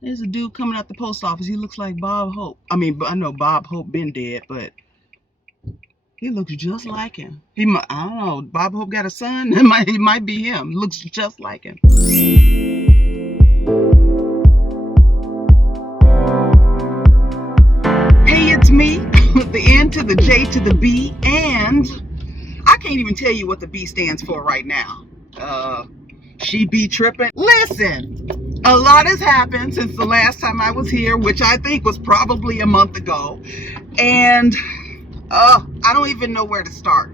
There's a dude coming out the post office. He looks like Bob Hope. I mean, I know Bob Hope been dead, but he looks just like him. I don't know. Bob Hope got a son. It might be him. Looks just like him. Hey, it's me. The N to the J to the B, and I can't even tell you what the B stands for right now. She be tripping. Listen, a lot has happened since the last time I was here, which I think was probably a month ago. And I don't even know where to start.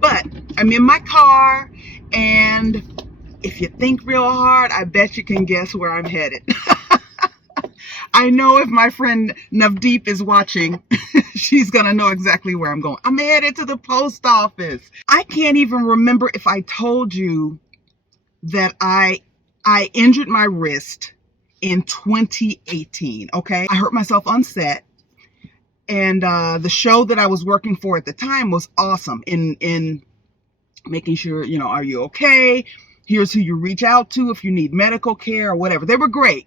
But I'm in my car, and if you think real hard, I bet you can guess where I'm headed. I know if my friend Navdeep is watching, she's going to know exactly where I'm going. I'm headed to the post office. I can't even remember if I told you that I injured my wrist in 2018, okay? I hurt myself on set, and the show that I was working for at the time was awesome in making sure, you know, are you okay? Here's who you reach out to if you need medical care or whatever. They were great.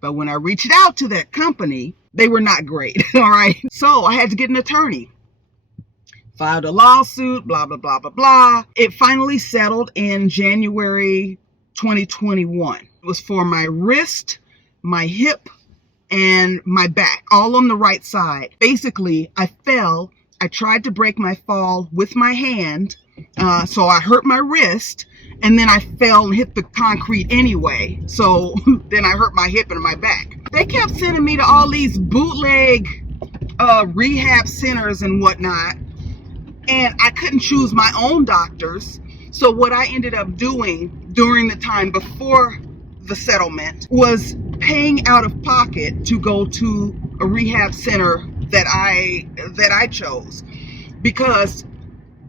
But when I reached out to that company, they were not great, all right? So I had to get an attorney. Filed a lawsuit, blah, blah, blah, blah, blah. It finally settled in January 2021. It was for my wrist, my hip, and my back, all on the right side. Basically, I fell. I tried to break my fall with my hand, so I hurt my wrist. And then I fell and hit the concrete anyway. So then I hurt my hip and my back. They kept sending me to all these bootleg rehab centers and whatnot. And I couldn't choose my own doctors. So what I ended up doing during the time before the settlement was paying out of pocket to go to a rehab center that I chose. Because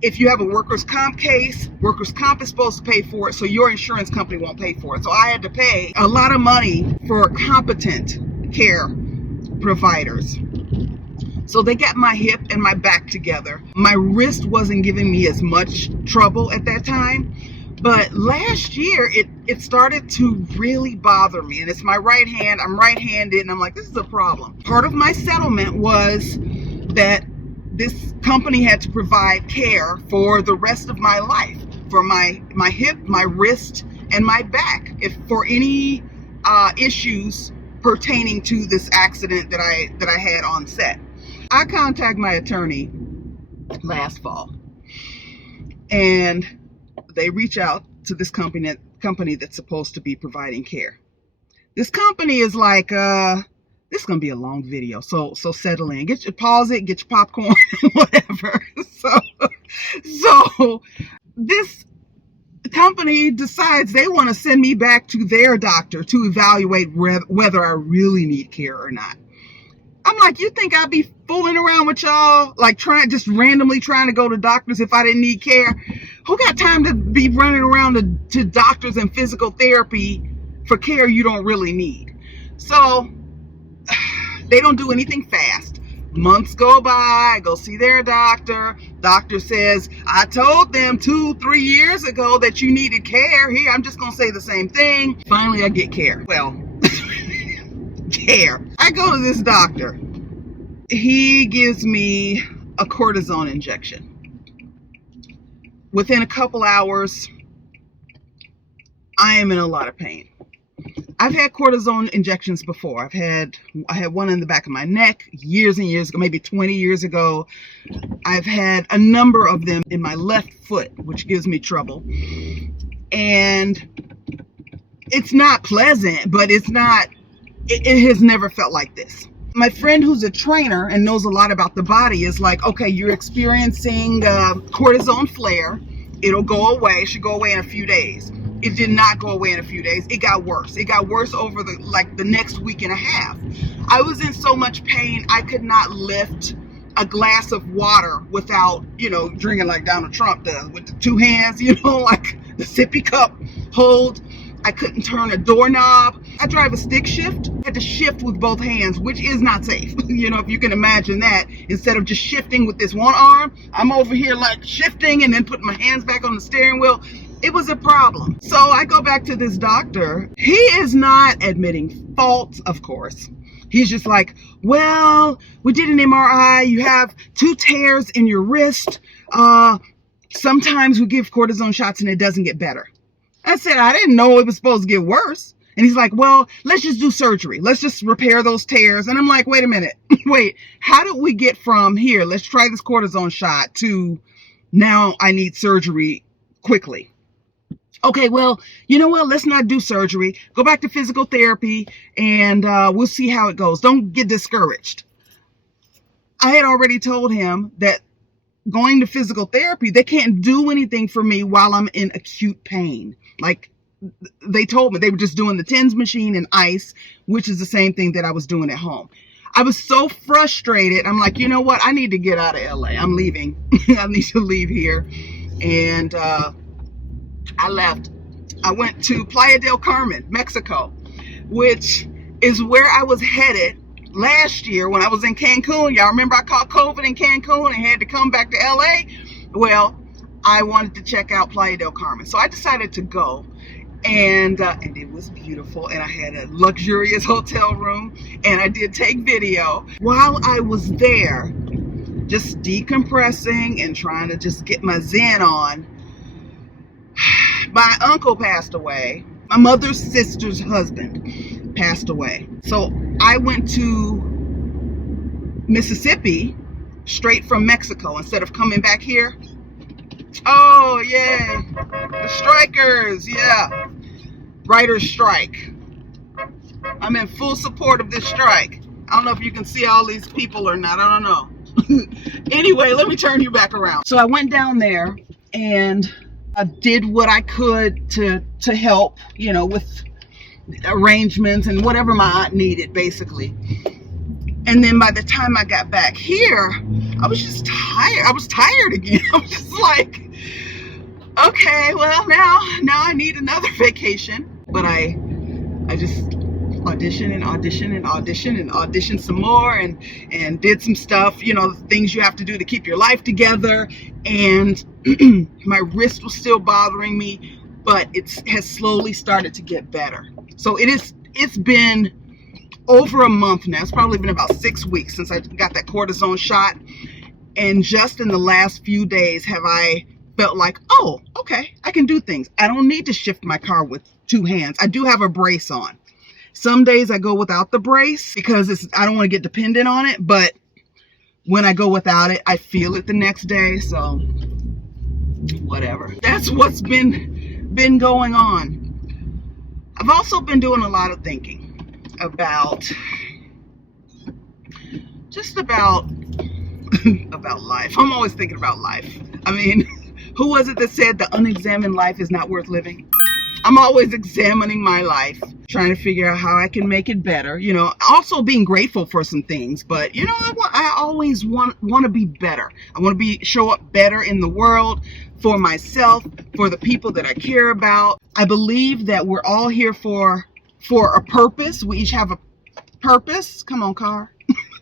if you have a workers' comp case, workers' comp is supposed to pay for it, so your insurance company won't pay for it. So I had to pay a lot of money for competent care providers. So they got my hip and my back together. My wrist wasn't giving me as much trouble at that time. But last year, it started to really bother me. And it's my right hand. I'm right-handed, and I'm like, this is a problem. Part of my settlement was that this company had to provide care for the rest of my life, for my hip, my wrist, and my back, if for any issues pertaining to this accident that I had on set. I contacted my attorney last fall, and they reach out to this company that's supposed to be providing care. This company is like, this is going to be a long video, so settle in. Pause it, get your popcorn, whatever. So this company decides they want to send me back to their doctor to evaluate whether I really need care or not. I'm like, you think I'd be fooling around with y'all, like just randomly trying to go to doctors if I didn't need care? Who got time to be running around to doctors and physical therapy for care you don't really need? So they don't do anything fast. Months go by, I go see their doctor. Doctor says, I told them 2-3 years ago that you needed care. Here, I'm just going to say the same thing. Finally, I get care. Well, care. I go to this doctor. He gives me a cortisone injection. Within a couple hours, I am in a lot of pain. I've had cortisone injections before. I had one in the back of my neck years and years ago, maybe 20 years ago. I've had a number of them in my left foot, which gives me trouble. And it's not pleasant, but it has never felt like this. My friend who's a trainer and knows a lot about the body is like, okay, you're experiencing cortisone flare. It'll go away. It should go away in a few days. It did not go away in a few days. It got worse. It got worse over the next week and a half. I was in so much pain, I could not lift a glass of water without, drinking like Donald Trump does with the two hands, like the sippy cup hold. I couldn't turn a doorknob. I drive a stick shift. I had to shift with both hands, which is not safe. If you can imagine that, instead of just shifting with this one arm, I'm over here like shifting and then putting my hands back on the steering wheel. It was a problem. So I go back to this doctor. He is not admitting faults, of course. He's just like, well, we did an MRI. You have 2 tears in your wrist. Sometimes we give cortisone shots and it doesn't get better. I said, I didn't know it was supposed to get worse. And he's like, well, let's just do surgery. Let's just repair those tears. And I'm like, wait a minute. Wait, how did we get from here? Let's try this cortisone shot to now I need surgery quickly. Okay, well, you know what? Let's not do surgery. Go back to physical therapy and we'll see how it goes. Don't get discouraged. I had already told him that going to physical therapy, they can't do anything for me while I'm in acute pain. Like they told me they were just doing the TENS machine and ice, which is the same thing that I was doing at home. I was so frustrated. I'm like, you know what? I need to get out of LA. I'm leaving. I need to leave here. And I left. I went to Playa del Carmen, Mexico, which is where I was headed last year when I was in Cancun. Y'all remember I caught COVID in Cancun and had to come back to LA? Well, I wanted to check out Playa del Carmen. So I decided to go. And it was beautiful. And I had a luxurious hotel room. And I did take video. While I was there, just decompressing and trying to just get my zen on, my uncle passed away. My mother's sister's husband passed away. So I went to Mississippi straight from Mexico instead of coming back here. Oh, yeah. The strikers, yeah. Writers' strike. I'm in full support of this strike. I don't know if you can see all these people or not. I don't know. Anyway, let me turn you back around. So I went down there and I did what I could to help, you know, with arrangements and whatever my aunt needed, basically. And then by the time I got back here, I was just tired. I was tired again. I was just like, okay, well, now I need another vacation. But I just auditioned and auditioned and auditioned and auditioned some more and did some stuff, you know, things you have to do to keep your life together. And my wrist was still bothering me, but it has slowly started to get better. So it's been over a month now. It's probably been about 6 weeks since I got that cortisone shot. And just in the last few days have I felt like, oh, okay, I can do things. I don't need to shift my car with 2 hands. I do have a brace on. Some days I go without the brace because I don't want to get dependent on it. But when I go without it, I feel it the next day. So whatever. That's what's been going on. I've also been doing a lot of thinking about about life. I'm always thinking about life. I mean, who was it that said the unexamined life is not worth living? I'm always examining my life, trying to figure out how I can make it better. You know, also being grateful for some things, but you know, I always want to be better. I want to show up better in the world for myself, for the people that I care about. I believe that we're all here for a purpose. We each have a purpose. Come on, car.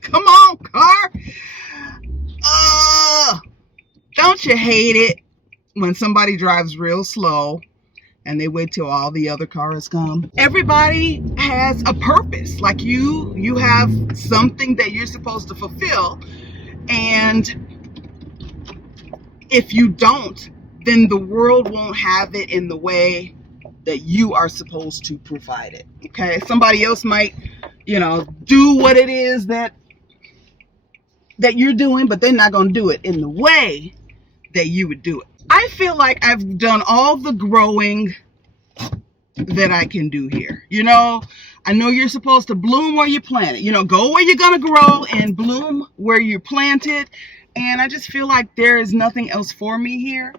Come on, car. Don't you hate it when somebody drives real slow and they wait till all the other cars come? Everybody has a purpose. Like you have something that you're supposed to fulfill. And if you don't, then the world won't have it in the way that you are supposed to provide it. Okay? Somebody else might, you know, do what it is that you're doing, but they're not going to do it in the way that you would do it. I feel like I've done all the growing that I can do here. You know, I know you're supposed to bloom where you plant it. You know, go where you're going to grow and bloom where you planted. And I just feel like there is nothing else for me here.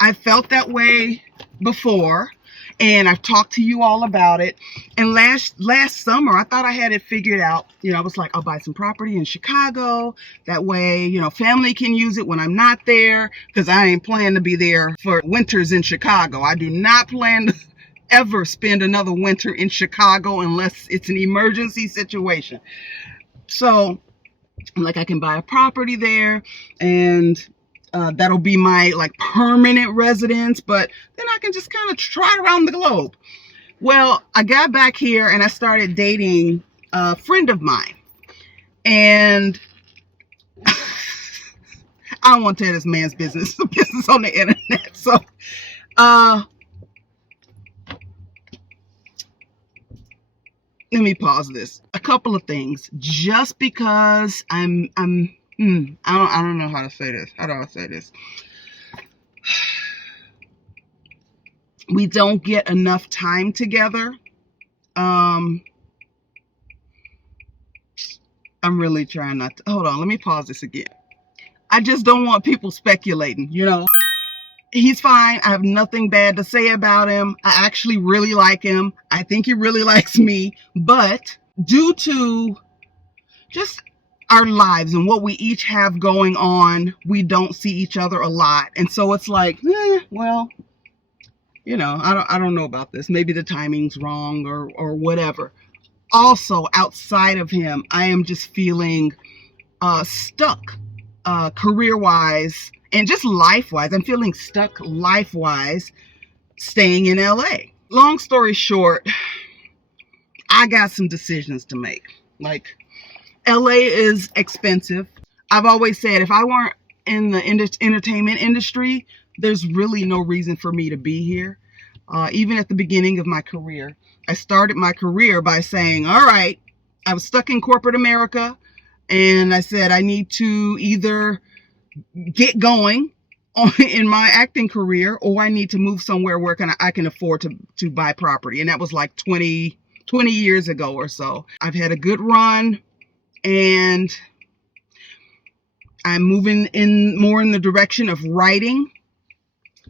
I felt that way before, and I've talked to you all about it. And last summer, I thought I had it figured out. You know, I was like, I'll buy some property in Chicago. That way, you know, family can use it when I'm not there, because I ain't planning to be there for winters in Chicago. I do not plan to ever spend another winter in Chicago unless it's an emergency situation. So I'm like, I can buy a property there, and That'll be my like permanent residence, but then I can just kind of try around the globe. Well, I got back here and I started dating a friend of mine. And I don't want to tell this man's business, the business on the internet. So, let me pause this. A couple of things. Just because I don't know how to say this. How do I say this? We don't get enough time together. I'm really trying not to. Hold on, let me pause this again. I just don't want people speculating, you know. He's fine. I have nothing bad to say about him. I actually really like him. I think he really likes me. But due to just our lives and what we each have going on, we don't see each other a lot. And so it's like, well, you know, I don't know about this. Maybe the timing's wrong or whatever. Also, outside of him, I am just feeling stuck career-wise and just life-wise. I'm feeling stuck life-wise staying in LA. Long story short, I got some decisions to make. Like, LA is expensive. I've always said if I weren't in the entertainment industry, there's really no reason for me to be here. Even at the beginning of my career, I started my career by saying, all right, I was stuck in corporate America, and I said I need to either get going in my acting career, or I need to move somewhere where I can afford to buy property. And that was like 20 years ago or so. I've had a good run, and I'm moving in more in the direction of writing.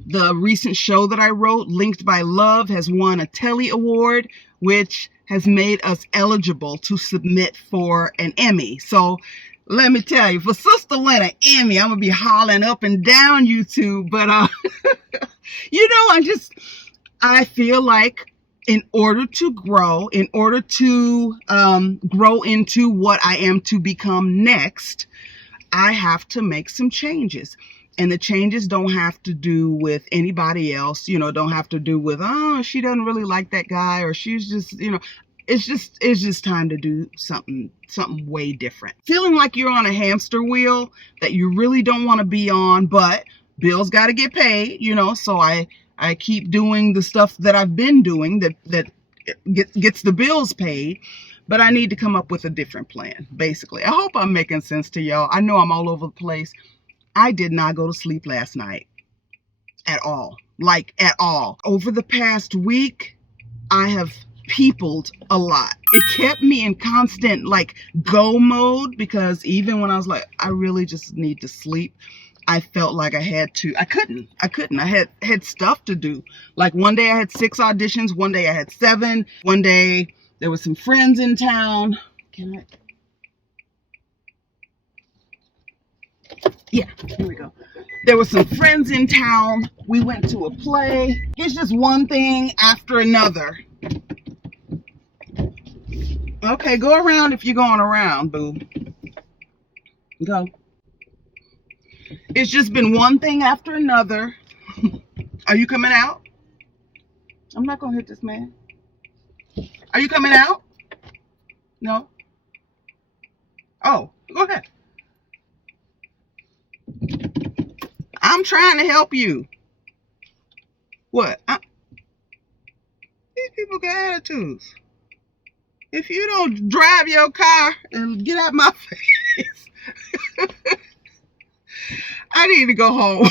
The recent show that I wrote, Linked by Love, has won a Telly Award, which has made us eligible to submit for an Emmy. So let me tell you, for Sister win an Emmy, I'm going to be hollering up and down YouTube. But, you know, I feel like in order to grow into what I am to become next, I have to make some changes. And the changes don't have to do with anybody else, you know, don't have to do with, oh, she doesn't really like that guy, or she's just, you know, it's just time to do something way different. Feeling like you're on a hamster wheel that you really don't want to be on, but bills got to get paid, you know, so I keep doing the stuff that I've been doing that gets the bills paid. But I need to come up with a different plan, basically. I hope I'm making sense to y'all. I know I'm all over the place. I did not go to sleep last night at all. Like, at all. Over the past week, I have peopled a lot. It kept me in constant, like, go mode, because even when I was like, I really just need to sleep, I felt like I had to. I couldn't. I had stuff to do. Like, one day I had 6 auditions. One day I had 7. One day there was some friends in town. Yeah, here we go. There were some friends in town. We went to a play. It's just one thing after another. Okay, go around if you're going around, boo. Go. It's just been one thing after another. Are you coming out? I'm not going to hit this man. Are you coming out? No? Oh, go ahead. I'm trying to help you. What? These people got attitudes. If you don't drive your car and get out my face, I need to go home.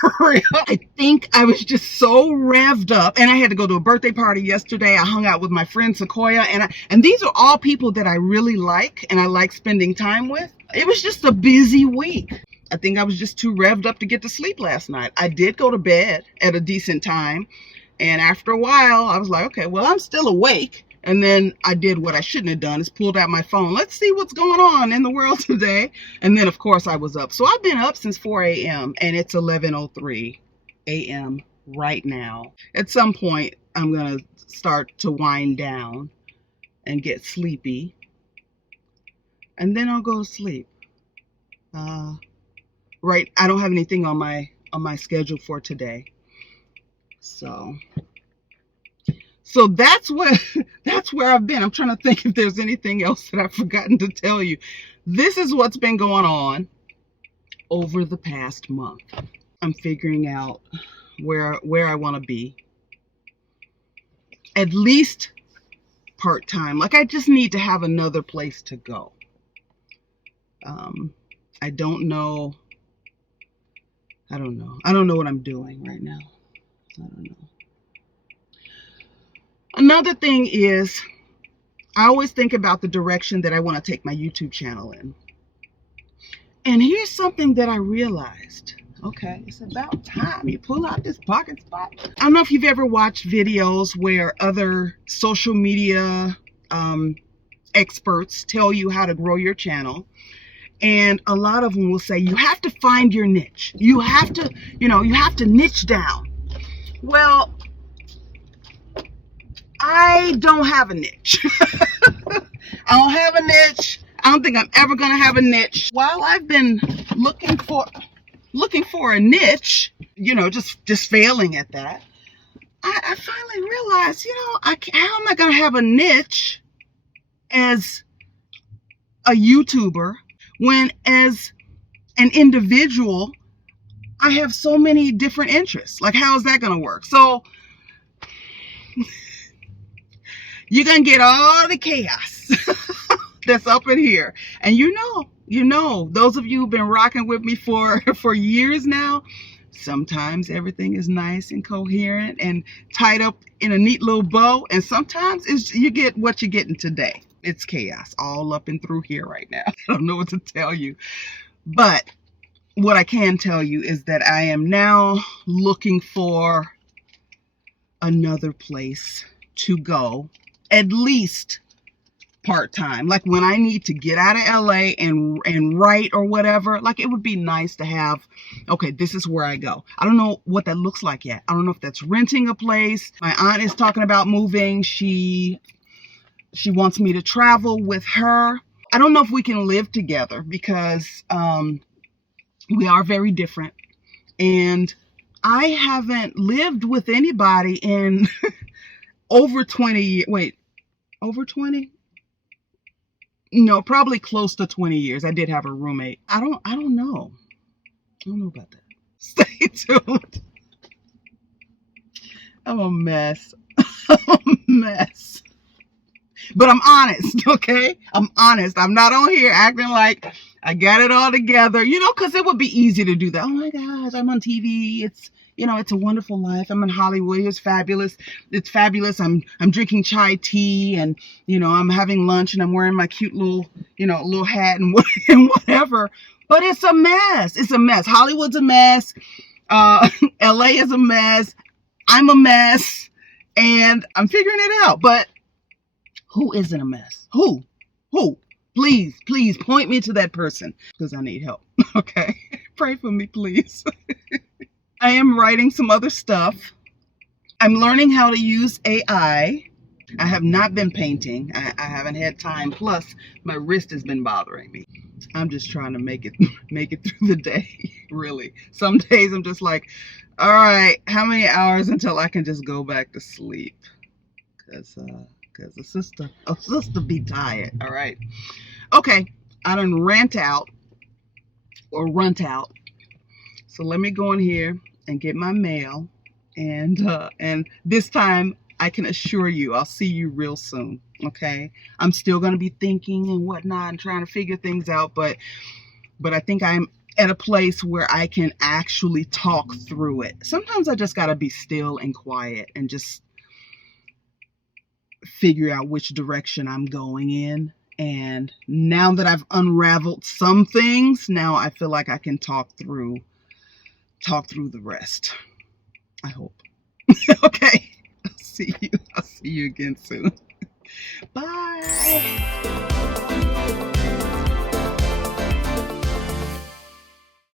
For real. I think I was just so revved up, and I had to go to a birthday party yesterday. I hung out with my friend Sequoia, and these are all people that I really like, and I like spending time with. It was just a busy week. I think I was just too revved up to get to sleep last night. I did go to bed at a decent time, and after a while, I was like, okay, well, I'm still awake. And then I did what I shouldn't have done, is pulled out my phone. Let's see what's going on in the world today. And then, of course, I was up. So I've been up since 4 a.m. and it's 11:03 a.m. right now. At some point, I'm going to start to wind down and get sleepy. And then I'll go to sleep. right, I don't have anything on my schedule for today. So that's where I've been. I'm trying to think if there's anything else that I've forgotten to tell you. This is what's been going on over the past month. I'm figuring out where I want to be. At least part-time. Like, I just need to have another place to go. I don't know what I'm doing right now. I don't know. Another thing is, I always think about the direction that I want to take my YouTube channel in. And here's something that I realized. Okay, it's about time you pull out this pocket spot. I don't know if you've ever watched videos where other social media experts tell you how to grow your channel. And a lot of them will say, you have to find your niche. You have to, you have to niche down. Well, I don't have a niche. I don't have a niche. I don't think I'm ever going to have a niche. While I've been looking for a niche, just failing at that, I finally realized, how am I going to have a niche as a YouTuber when, as an individual, I have so many different interests? Like, how is that going to work? So you're going to get all the chaos that's up in here. And those of you who've been rocking with me for years now, sometimes everything is nice and coherent and tied up in a neat little bow. And sometimes you get what you're getting today. It's chaos all up and through here right now. I don't know what to tell you. But what I can tell you is that I am now looking for another place to go, at least part-time. Like, when I need to get out of LA and write or whatever, like, it would be nice to have, okay, this is where I go. I don't know what that looks like yet. I don't know if that's renting a place. My aunt is talking about moving. She wants me to travel with her. I don't know if we can live together because we are very different. And I haven't lived with anybody in over 20 years. Wait, over 20? No, probably close to 20 years. I did have a roommate. I don't know. I don't know about that. Stay tuned. I'm a mess. I'm a mess. But I'm honest, okay? I'm honest. I'm not on here acting like I got it all together, because it would be easy to do that. Oh my gosh, I'm on TV. It's a wonderful life. I'm in Hollywood. It's fabulous. It's fabulous. I'm drinking chai tea, and, I'm having lunch, and I'm wearing my cute little, little hat and whatever. But it's a mess. It's a mess. Hollywood's a mess. LA is a mess. I'm a mess. And I'm figuring it out. But who isn't a mess? Who? Please point me to that person, because I need help. Okay? Pray for me, please. I am writing some other stuff. I'm learning how to use AI. I have not been painting. I haven't had time. Plus, my wrist has been bothering me. I'm just trying to make it through the day, really. Some days I'm just like, all right, how many hours until I can just go back to sleep? Because a sister be tired, all right? Okay, I done runt out. So let me go in here and get my mail, and this time I can assure you I'll see you real soon. Okay, I'm still gonna be thinking and whatnot and trying to figure things out, but I think I'm at a place where I can actually talk through it. Sometimes I just gotta be still and quiet and just figure out which direction I'm going in. And now that I've unraveled some things, now I feel like I can talk through the rest. I hope. Okay. I'll see you again soon. Bye.